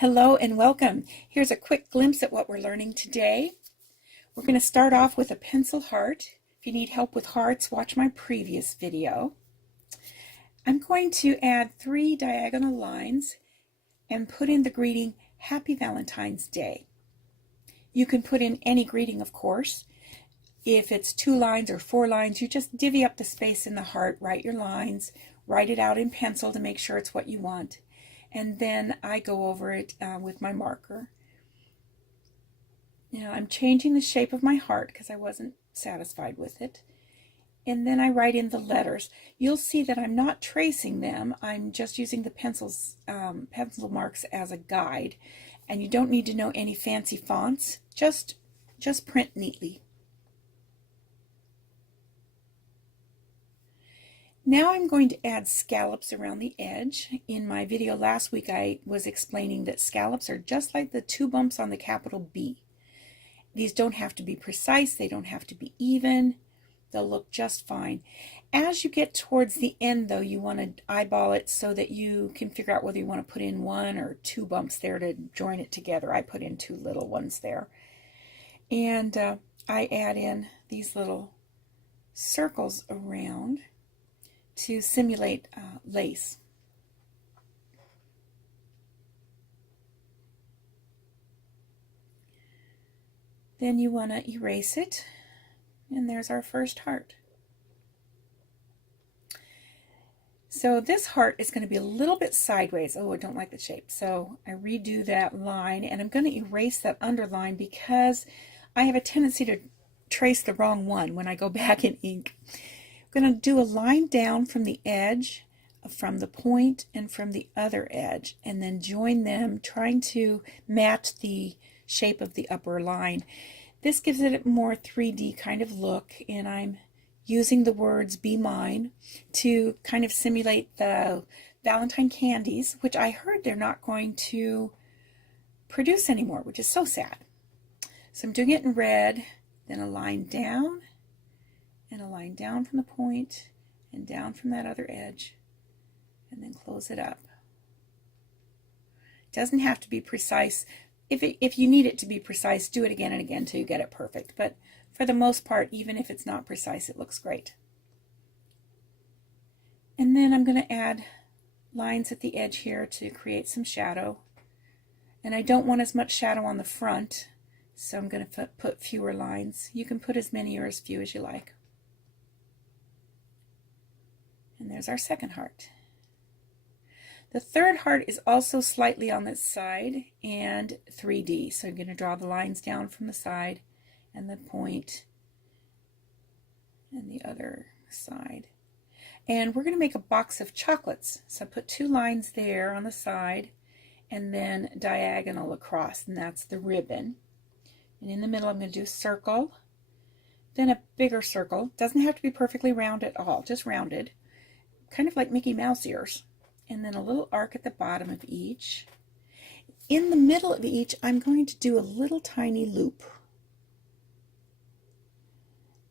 Hello and welcome. Here's a quick glimpse at what we're learning today. We're going to start off with a pencil heart. If you need help with hearts, watch my previous video. I'm going to add 3 diagonal lines and put in the greeting, Happy Valentine's Day. You can put in any greeting, of course. If it's 2 lines or 4 lines, you just divvy up the space in the heart, write your lines, write it out in pencil to make sure it's what you want. And then I go over it with my marker. Now I'm changing the shape of my heart because I wasn't satisfied with it. And then I write in the letters. You'll see that I'm not tracing them. I'm just using the pencil marks as a guide. And you don't need to know any fancy fonts. Just print neatly. Now I'm going to add scallops around the edge. In my video last week I was explaining that scallops are just like the 2 bumps on the capital B. These don't have to be precise, they don't have to be even, they'll look just fine. As you get towards the end though, you want to eyeball it so that you can figure out whether you want to put in 1 or 2 bumps there to join it together. I put in 2 little ones there. And I add in these little circles around to simulate lace. Then you want to erase it, and there's our first heart. So this heart is going to be a little bit sideways. Oh, I don't like the shape. So I redo that line, and I'm going to erase that underline because I have a tendency to trace the wrong one when I go back in ink. I'm going to do a line down from the edge, from the point, and from the other edge, and then join them, trying to match the shape of the upper line. This gives it a more 3D kind of look, and I'm using the words Be Mine to kind of simulate the Valentine Candies, which I heard they're not going to produce anymore, which is so sad. So I'm doing it in red, then a line down, and a line down from the point and down from that other edge, and then close it up. It doesn't have to be precise. If you need it to be precise, do it again and again until you get it perfect. But for the most part, even if it's not precise, it looks great. And then I'm going to add lines at the edge here to create some shadow. And I don't want as much shadow on the front, so I'm going to put fewer lines. You can put as many or as few as you like. And there's our second heart. The third heart is also slightly on this side and 3D. So I'm going to draw the lines down from the side and the point and the other side. And we're going to make a box of chocolates. So I put 2 lines there on the side and then diagonal across, and that's the ribbon. And in the middle I'm going to do a circle, then a bigger circle. Doesn't have to be perfectly round at all, just rounded. Kind of like Mickey Mouse ears, and then a little arc at the bottom of each. In the middle of each, I'm going to do a little tiny loop.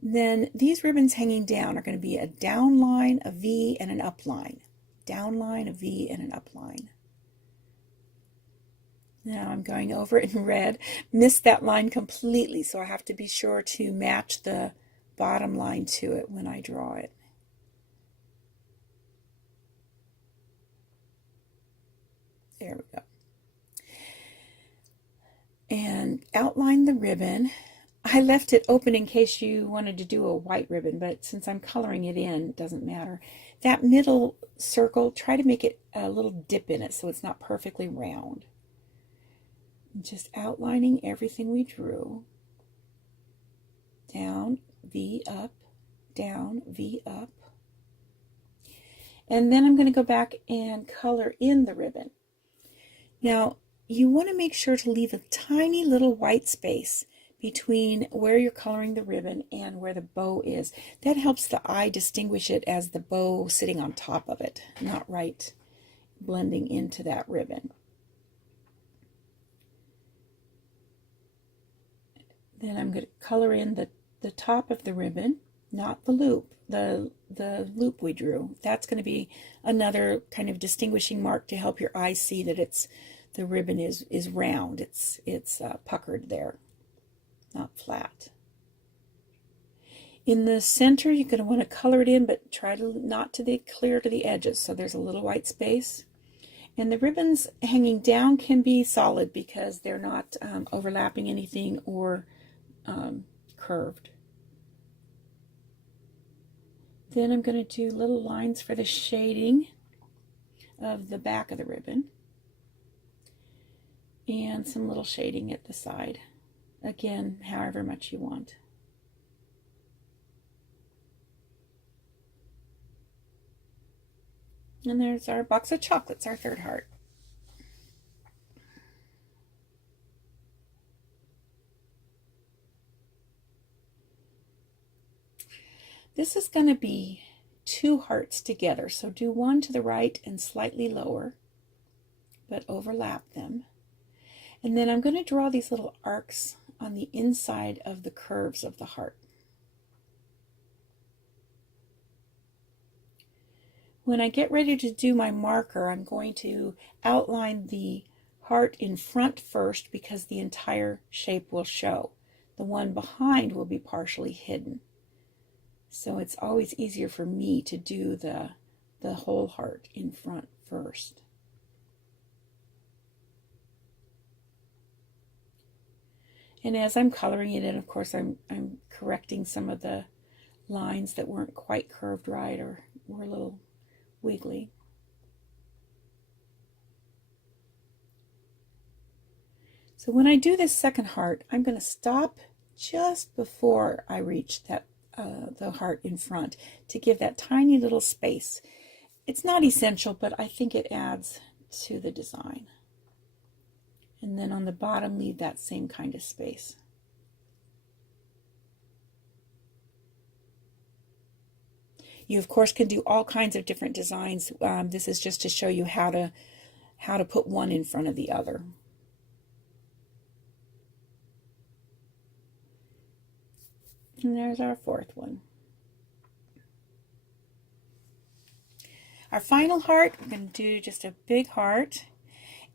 Then these ribbons hanging down are going to be a down line, a V, and an up line. Down line, a V, and an up line. Now I'm going over it in red. Missed that line completely, so I have to be sure to match the bottom line to it when I draw it. There we go. And outline the ribbon. I left it open in case you wanted to do a white ribbon, but since I'm coloring it in, it doesn't matter. That middle circle, try to make it a little dip in it so it's not perfectly round. Just outlining everything we drew. Down, V up, down, V up. And then I'm going to go back and color in the ribbon. Now, you want to make sure to leave a tiny little white space between where you're coloring the ribbon and where the bow is. That helps the eye distinguish it as the bow sitting on top of it, not right blending into that ribbon. Then I'm going to color in the top of the ribbon, not the loop, the loop we drew. That's going to be another kind of distinguishing mark to help your eye see that it's the ribbon is round. It's puckered there, not flat. In the center, you're going to want to color it in, but try to not to the clear to the edges, so there's a little white space. And the ribbons hanging down can be solid because they're not overlapping anything or curved. Then I'm going to do little lines for the shading of the back of the ribbon and some little shading at the side. Again, however much you want. And there's our box of chocolates, our third heart. This is going to be 2 hearts together, so do one to the right and slightly lower, but overlap them. And then I'm going to draw these little arcs on the inside of the curves of the heart. When I get ready to do my marker, I'm going to outline the heart in front first because the entire shape will show. The one behind will be partially hidden. So it's always easier for me to do the whole heart in front first. And as I'm coloring it in, of course, I'm correcting some of the lines that weren't quite curved right or were a little wiggly. So when I do this second heart, I'm going to stop just before I reach that the heart in front to give that tiny little space. It's not essential, but I think it adds to the design. And then on the bottom, leave that same kind of space. You, of course, can do all kinds of different designs. This is just to show you how to put one in front of the other. And there's our fourth one. Our final heart, we're going to do just a big heart.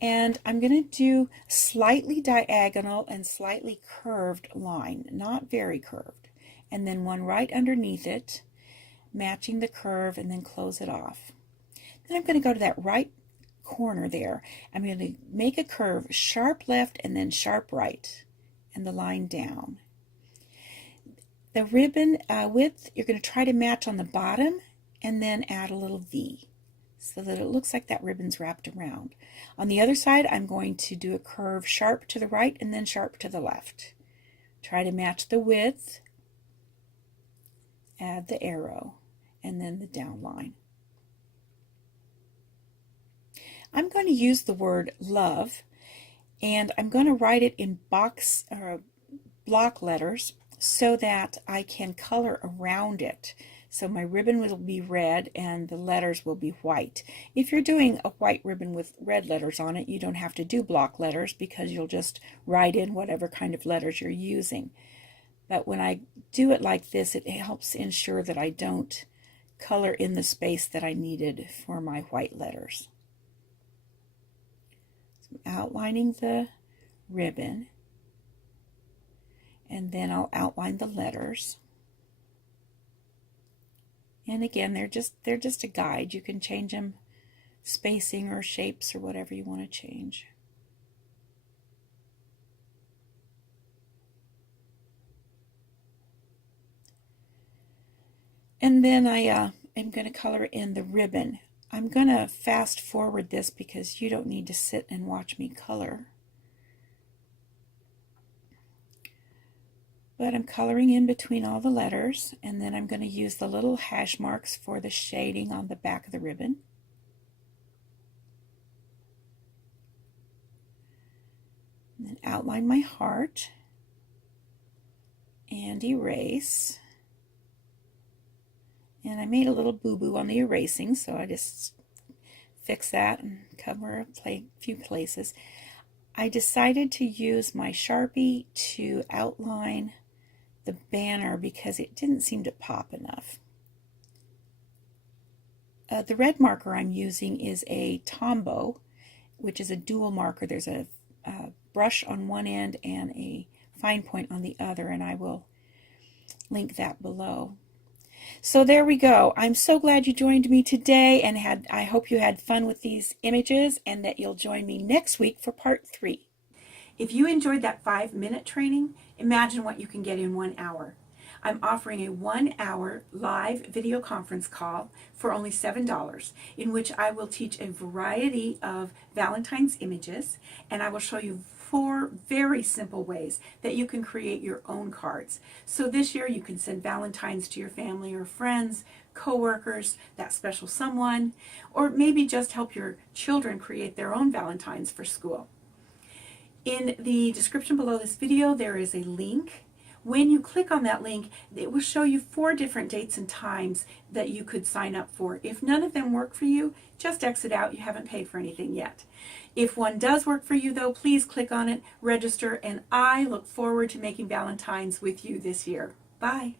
And I'm going to do slightly diagonal and slightly curved line, not very curved. And then one right underneath it, matching the curve, and then close it off. Then I'm going to go to that right corner there. I'm going to make a curve, sharp left and then sharp right, and the line down. The ribbon width, you're going to try to match on the bottom and then add a little V so that it looks like that ribbon's wrapped around. On the other side, I'm going to do a curve sharp to the right and then sharp to the left. Try to match the width, add the arrow, and then the down line. I'm going to use the word love, and I'm going to write it in block letters so that I can color around it. So my ribbon will be red and the letters will be white. If you're doing a white ribbon with red letters on it, you don't have to do block letters because you'll just write in whatever kind of letters you're using. But when I do it like this, it helps ensure that I don't color in the space that I needed for my white letters. So I'm outlining the ribbon, and then I'll outline the letters. And again, they're just a guide. You can change them, spacing or shapes or whatever you want to change. And then I am going to color in the ribbon. I'm going to fast forward this because you don't need to sit and watch me color. But I'm coloring in between all the letters, and then I'm going to use the little hash marks for the shading on the back of the ribbon. And then outline my heart and erase. And I made a little boo-boo on the erasing, so I just fix that and cover a few places. I decided to use my Sharpie to outline the banner because it didn't seem to pop enough. The red marker I'm using is a Tombow, which is a dual marker. There's a brush on one end and a fine point on the other, and I will link that below. So there we go. I'm so glad you joined me today, and I hope you had fun with these images and that you'll join me next week for part 3. If you enjoyed that 5-minute training, imagine what you can get in 1 hour. I'm offering a 1-hour live video conference call for only $7, in which I will teach a variety of Valentine's images, and I will show you 4 very simple ways that you can create your own cards. So this year you can send Valentines to your family or friends, coworkers, that special someone, or maybe just help your children create their own Valentines for school. In the description below this video, there is a link. When you click on that link, it will show you 4 different dates and times that you could sign up for. If none of them work for you, just exit out. You haven't paid for anything yet. If one does work for you, though, please click on it, register, and I look forward to making Valentines with you this year. Bye.